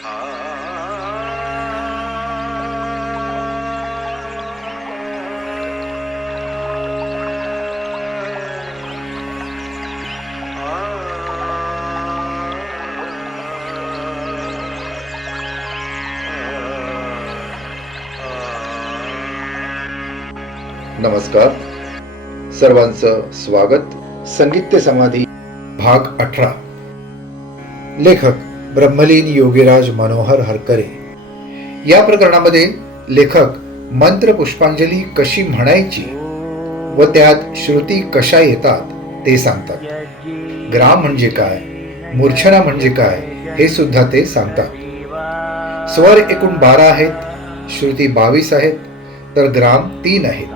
नमस्कार, सर्वांचं स्वागत. संगीत समाधी भाग 18. लेखक ब्रह्मलीन योगीराज मनोहर हरकरे. या प्रकरणामध्ये लेखक मंत्र पुष्पांजली कशी म्हणायची व त्यात श्रुती कशा येतात ते सांगतात. ग्राम म्हणजे काय, मूर्छना म्हणजे काय हे सुद्धा ते सांगतात. स्वर एकूण 12 आहेत, श्रुती 22 आहेत, तर ग्राम 3 आहेत.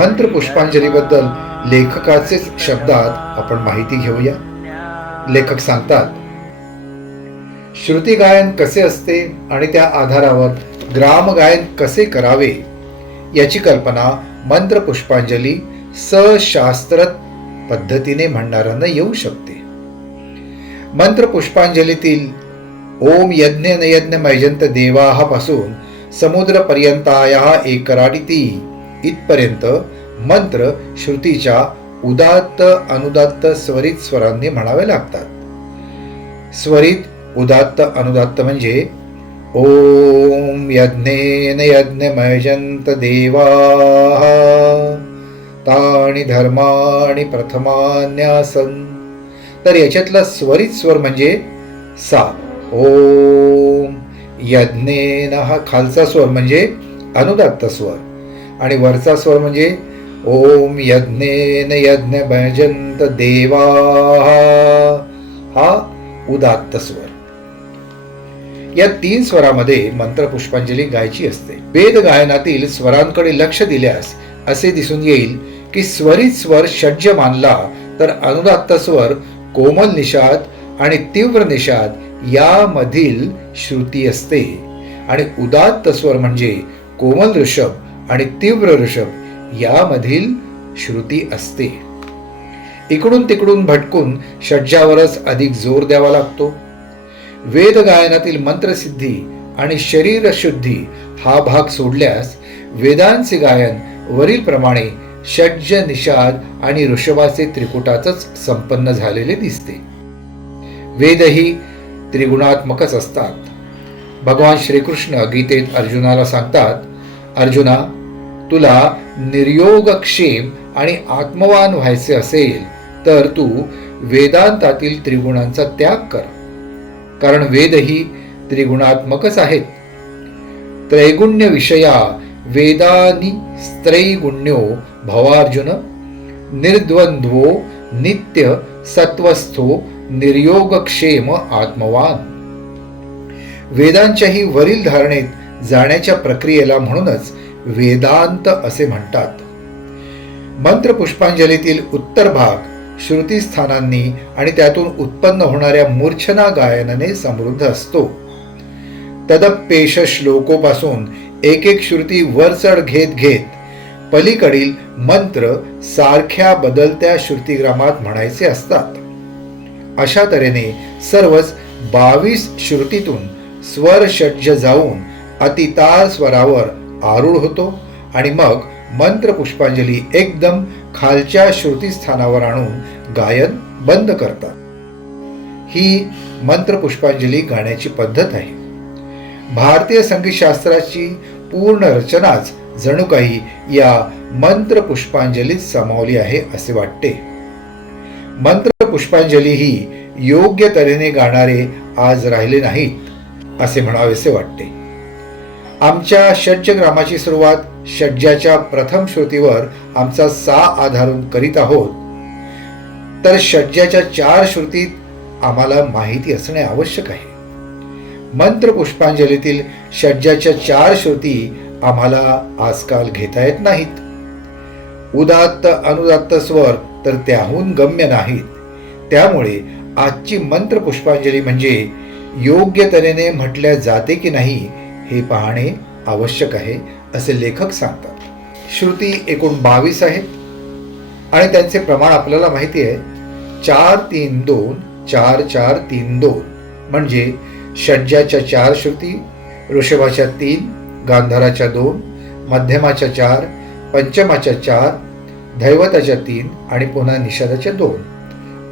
मंत्र पुष्पांजलीबद्दल लेखकाचेच शब्दात आपण माहिती घेऊया. लेखक सांगतात, श्रुती गायन कसे असते आणि त्या आधारावर ग्राम गायन कसे करावे याची कल्पना मंत्र पुष्पांजली सशास्त्रत पद्धतीने म्हणणाऱ्यांना येऊ शकते. मंत्र पुष्पांजलीतील ओम यज्ञ नयज्ञ मैजंत देवाः पासून समुद्र पर्यंताया एकराडिती इथपर्यंत मंत्र श्रुतीच्या उदात्त अनुदात्त स्वरित स्वरांनी म्हणावे लागतात. स्वरित उदात्त अनुदात्त म्हणजे ओम यज्ञेन यज्ञ मैजंत देवाः तानि धर्माणि प्रथमान्यासन. तर याच्यातला स्वरित स्वर म्हणजे सा. ओम यज्ञेन हा खालचा स्वर म्हणजे अनुदात्त स्वर आणि वरचा स्वर म्हणजे ओम यज्ञेन यज्ञ भजंत देवाः हा उदात्त स्वर. या 3 स्वरामध्ये मंत्र पुष्पांजली गायची असते. वेद गायनातील स्वरांकडे लक्ष दिल्यास असे दिसून येईल की स्वरित स्वर षड्ज मानला तर अनुदात्त स्वर कोमल निषाद आणि तीव्र निषाद यामधील श्रुती असते आणि उदात्त स्वर म्हणजे कोमल ऋषभ आणि तीव्र ऋषभ यामधील श्रुती असते. इकडून तिकडून भटकून षड्जावरच अधिक जोर द्यावा लागतो. वेद गायनातील मंत्रसिद्धी आणि शरीर शुद्धी हा भाग सोडल्यास वेदांचे गायन वरील प्रमाणे षड्ज निषाद आणि ऋषभाचे त्रिकुटातच संपन्न झालेले दिसते. वेदही त्रिगुणात्मकच असतात. भगवान श्रीकृष्ण गीतेत अर्जुनाला सांगतात, अर्जुना, तुला निर्योगक्षेम आणि आत्मवान व्हायचे असेल तर तू वेदांतातील त्रिगुणांचा त्याग कर, कारण वेदही त्रिगुणात्मकच आहेत. त्रैगुण्य विषया वेदानी त्रैगुण्यो भवार्जुन निर्द्वंद्वो नित्य सत्वस्थो निर्योगक्षेम आत्मवान. वेदांच्याही वरील धारणेत जाण्याच्या प्रक्रियेला म्हणूनच वेदांत असे म्हणतात. मंत्र पुष्पांजलीतील उत्तर भाग श्रुतीस्थानांनी आणि त्यातून उत्पन्न होणाऱ्या मूर्छना गायनाने समृद्ध असतो. तदप्पेश श्लोकोपासून एक एक श्रुती वरचढ घेत घेत पलीकडील मंत्र सारख्या बदलत्या श्रुतिग्रामात म्हणायचे असतात. अशा तऱ्हेने सर्वच 22 श्रुतीतून स्वर षड्ज जाऊन अतितार स्वरावर आरूढ होतो आणि मग मंत्र पुष्पांजली एकदम खालच्या श्रुतीस्थानावर आणून गायन बंद करतात. ही मंत्र पुष्पांजली गाण्याची पद्धत आहे. भारतीय संगीतशास्त्राची पूर्ण रचनाच जणू काही या मंत्र पुष्पांजलीत सामावली आहे असे वाटते. मंत्र पुष्पांजली ही योग्य तऱ्हेने गाणारे आज राहिले नाहीत असे म्हणावेसे वाटते. आमच्या षड्जग्रामाची सुरुवात षड्जाच्या प्रथम श्रुतीवर आमचा सा आधारून करीत आहोत, तर षड्जाच्या 4 श्रुतीत आम्हाला माहिती असणे आवश्यक आहे. मंत्र पुष्पांजलीतील षड्जाच्या 4 श्रुती आम्हाला आजकाल घेता येत नाहीत. उदात्त अनुदात्त स्वर तर त्याहून गम्य नाहीत. त्यामुळे आजची मंत्र पुष्पांजली म्हणजे योग्य तऱ्हेने म्हटल्या जाते की नाही हे पाहणे आवश्यक आहे असे लेखक सांगतात. श्रुती एकूण 22 आहेत आणि त्यांचे प्रमाण आपल्याला माहिती आहे. 4-3-2 4-4-3-2 म्हणजे षड्जाच्या 4 श्रुती, ऋषभाच्या 3, गांधाराच्या 2, मध्यमाच्या 4, पंचमाच्या 4, धैवताच्या 3 आणि पुन्हा निषादाच्या 2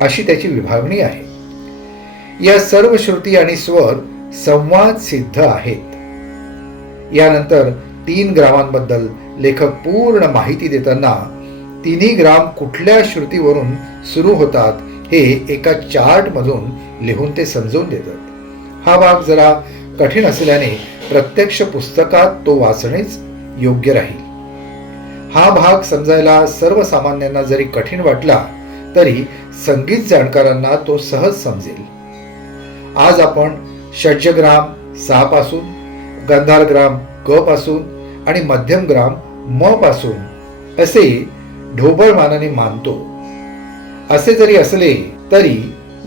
अशी त्याची विभागणी आहे. या सर्व श्रुती आणि स्वर संवाद सिद्ध आहेत. यानंतर 3 ग्रामांबद्दल लेखक पूर्ण माहिती देताना तिन्ही ग्राम कुठल्या श्रुतीवरून सुरू होतात हे एका चार्टमधून लिहून ते समजवून देतात. हा भाग जरा कठीण असल्याने प्रत्यक्ष पुस्तकात तो वाचणेच योग्य राहील. हा भाग समजायला सर्वसामान्यांना जरी कठीण वाटला तरी संगीत जाणकारांना तो सहज समजेल. आज आपण षड्जग्राम सा पासून, गंधारग्राम क पासून आणि मध्यमग्राम म पासून असे ढोबळमानाने मानतो. असे जरी असले तरी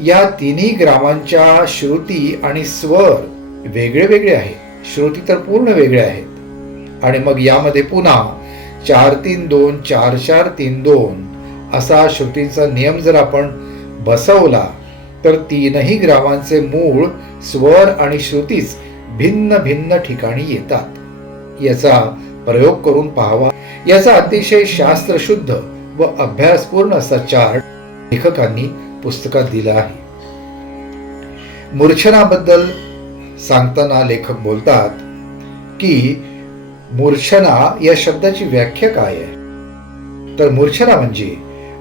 या तिन्ही ग्रामांच्या श्रुती आणि स्वर वेगळे वेगळे आहेत. श्रुती तर पूर्ण वेगळे आहेत. आणि मग यामध्ये पुन्हा 4-3-2 4-4-3-2 असा श्रुतींचा नियम जर आपण बसवला तर तीनही ग्रामांचे मूळ स्वर आणि श्रुतीच भिन्न भिन्न ठिकाणी येतात. याचा प्रयोग करून पाहावा. याचा अतिशय शास्त्रशुद्ध व अभ्यासपूर्ण असा चार्ट लेखकांनी पुस्तकात दिला आहे. मूर्छनाबद्दल सांगताना लेखक बोलतात की मूर्छना या शब्दाची व्याख्या काय आहे. तर मूर्छना म्हणजे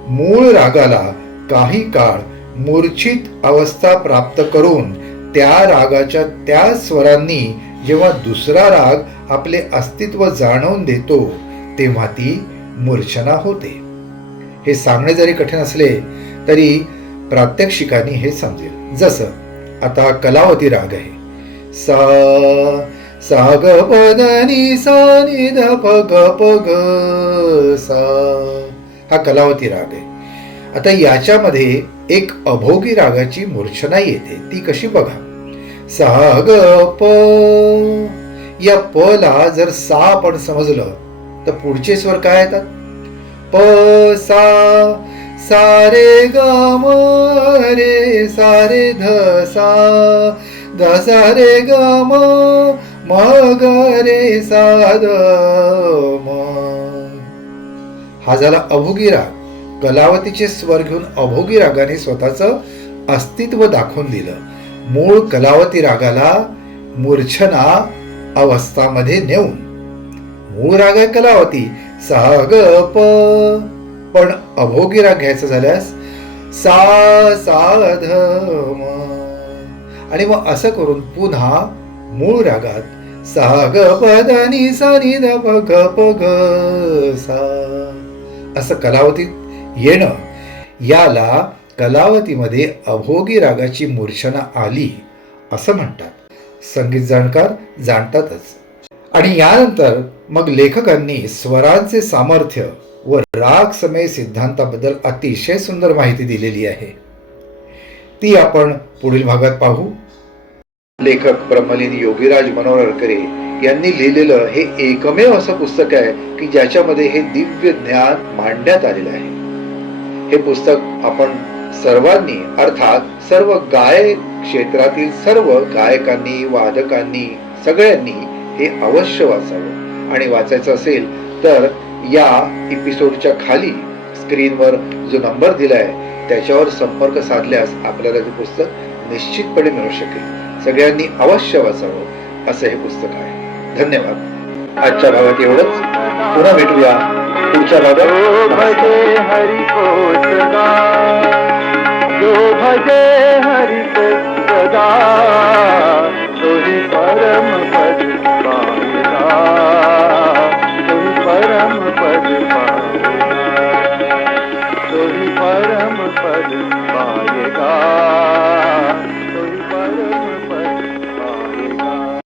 मूळ रागाला काही काळ मूर्छित अवस्था प्राप्त करून त्या रागाच्या त्या स्वरांनी जेव्हा दुसरा राग आपले अस्तित्व जाणवून देतो तेव्हा ती मूर्छना होते. हे सांगणे जरी कठीण असले तरी प्रात्यक्षिकांनी हे समजेल. जसं आता कलावती राग आहे. सा सा ग प ध नि सा नि ध प ग प ग सा हा कलावती राग आहे. आता याच्यामध्ये एक अभोगी रागाची मूर्छना येते. ती कशी बघा. सा ग प, या प ला जर सा आपण समजलं तर पुढचे स्वर काय येतात. प सा, सा रे ग म रे, सा रे ध सा, ध सा रे ग म, म ग रे सा ध म. हा झाला अभोगी राग. कलावतीचे स्वर घेऊन अभोगी रागाने स्वतःचं अस्तित्व दाखवून दिलं. मूळ कलावती रागाला मूर्छना अवस्थामध्ये नेऊन. मूळ राग आहे कलावती सा ग प, पण अभोगी राग घ्यायचा झाल्यास सा सा ध म. आणि मग असं करून पुन्हा मूळ रागात सा ग प ध नि सा नि ध प ग प ग सा असं कलावतीत येणं, याला कलावतीमध्ये अभोगी रागाची मूर्छना आली असं म्हणतात. संगीत जाणकार जाणतातच. आणि यानंतर मग लेखकांनी स्वरांचे सामर्थ्य व राग समय सिद्धांताबद्दल अतिशय सुंदर माहिती दिलेली आहे. ती आपण पुढील भागात पाहू. लेखक ब्रह्मलीन योगीराज मनोहर अडकरे यांनी लिहिलेलं हे एकमेव असं पुस्तक आहे की ज्याच्यामध्ये हे दिव्य ज्ञान मांडण्यात आलेलं आहे. हे पुस्तक आपण सर्वांनी, अर्थात सर्व गायक क्षेत्रातील सर्व गायकांनी, वादकांनी, सगळ्यांनी हे अवश्य वाचावं. आणि वाचायचं असेल तर या एपिसोडच्या खाली स्क्रीनवर जो नंबर दिलाय त्याच्यावर संपर्क साधल्यास आपल्याला ते पुस्तक निश्चितपणे मिळू शकेल. सगळ्यांनी अवश्य वाचावं असं हे पुस्तक आहे. धन्यवाद. आजच्या भागात एवढंच. पुन्हा भेटूया पुढच्या भागात. हरि को सदा, जो भजे हरि को सदा, तोहि परम पद पावेगा, तोहि परम पद पावेगा, तोहि परम पद